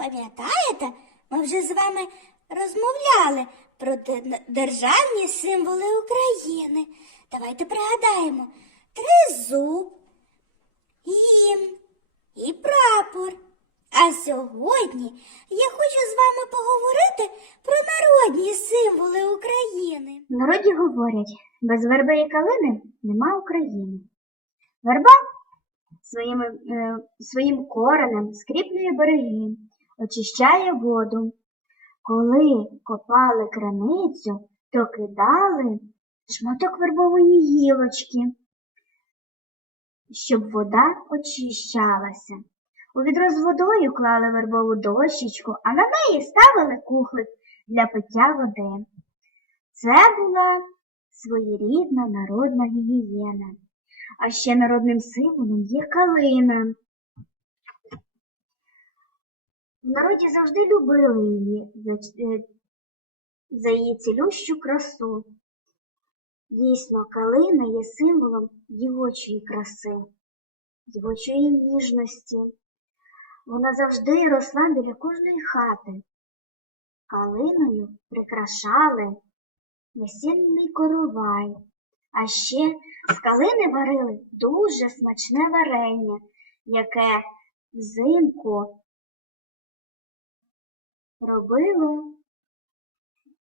Пам'ятаєте, ми вже з вами розмовляли про державні символи України. Давайте пригадаємо тризуб, гімн і прапор. А сьогодні я хочу з вами поговорити про народні символи України. Народі говорять, без верби і калини нема України. Верба своїми, е, своїм коренем скріплює береги, очищає воду. Коли копали криницю, то кидали шматок вербової гілочки, щоб вода очищалася. У відро з водою клали вербову дощечку, а на неї ставили кухлик для пиття води. Це була своєрідна народна гігієна. А ще народним символом є калина. Народі завжди любили її за, е, за її цілющу красу. Дійсно, калина є символом дівочої краси, дівочої ніжності. Вона завжди росла біля кожної хати. Калиною прикрашали весільний коровай. А ще з калини варили дуже смачне варення, яке взимку робило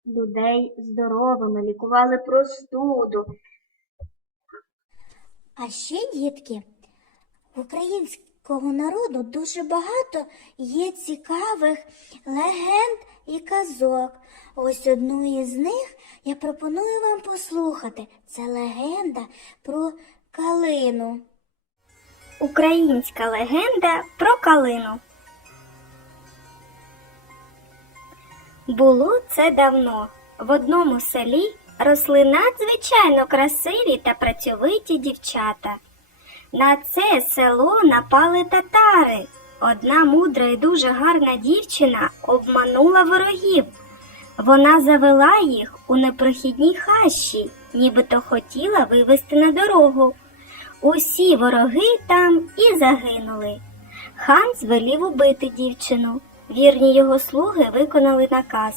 людей здоровими, лікували простуду. А ще, дітки, в українського народу дуже багато є цікавих легенд і казок. Ось одну із них я пропоную вам послухати. Це легенда про калину. Українська легенда про калину. Було це давно. В одному селі росли надзвичайно красиві та працьовиті дівчата. На це село напали татари. Одна мудра і дуже гарна дівчина обманула ворогів. Вона завела їх у непрохідній хащі, нібито хотіла вивести на дорогу. Усі вороги там і загинули. Хан звелів убити дівчину. Вірні його слуги виконали наказ.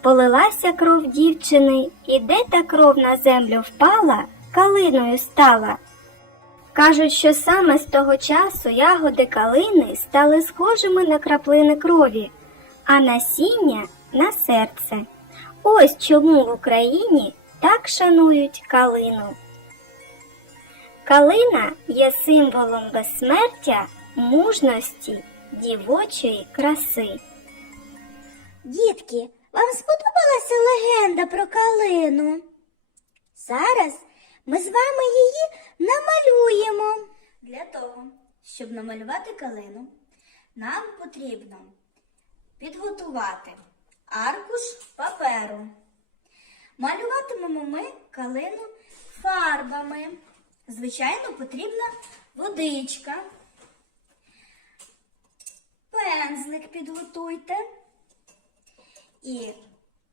Полилася кров дівчини, і де та кров на землю впала, калиною стала. Кажуть, що саме з того часу ягоди калини стали схожими на краплини крові, а насіння на серце. Ось чому в Україні так шанують калину. Калина є символом безсмертя, мужності, дівочої краси. Дітки, вам сподобалася легенда про калину? Зараз ми з вами її намалюємо. Для того, щоб намалювати калину, нам потрібно підготувати аркуш паперу. Малюватимемо ми калину фарбами. Звичайно, потрібна водичка. Пензлик підготуйте. І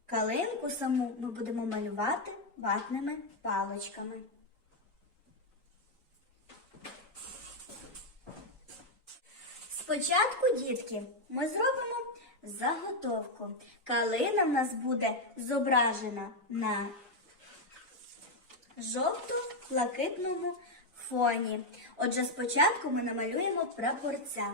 калинку саму ми будемо малювати ватними паличками. Спочатку, дітки, ми зробимо заготовку. Калина в нас буде зображена на жовто-блакитному фоні. Отже, спочатку ми намалюємо прапорця.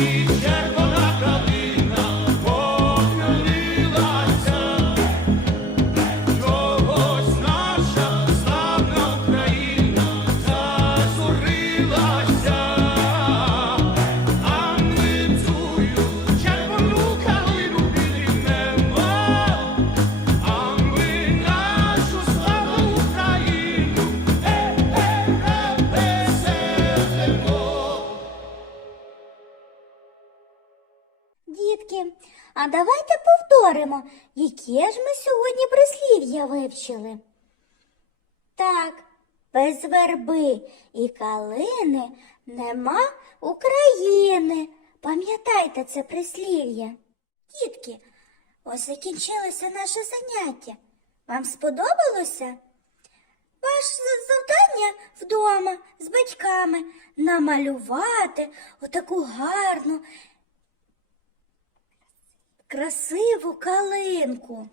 feet. А давайте повторимо, яке ж ми сьогодні прислів'я вивчили. Так, без верби і калини нема України. Пам'ятайте це прислів'я. Дітки, ось закінчилося наше заняття. Вам сподобалося? Ваше завдання вдома з батьками намалювати отаку гарну, красиву калинку.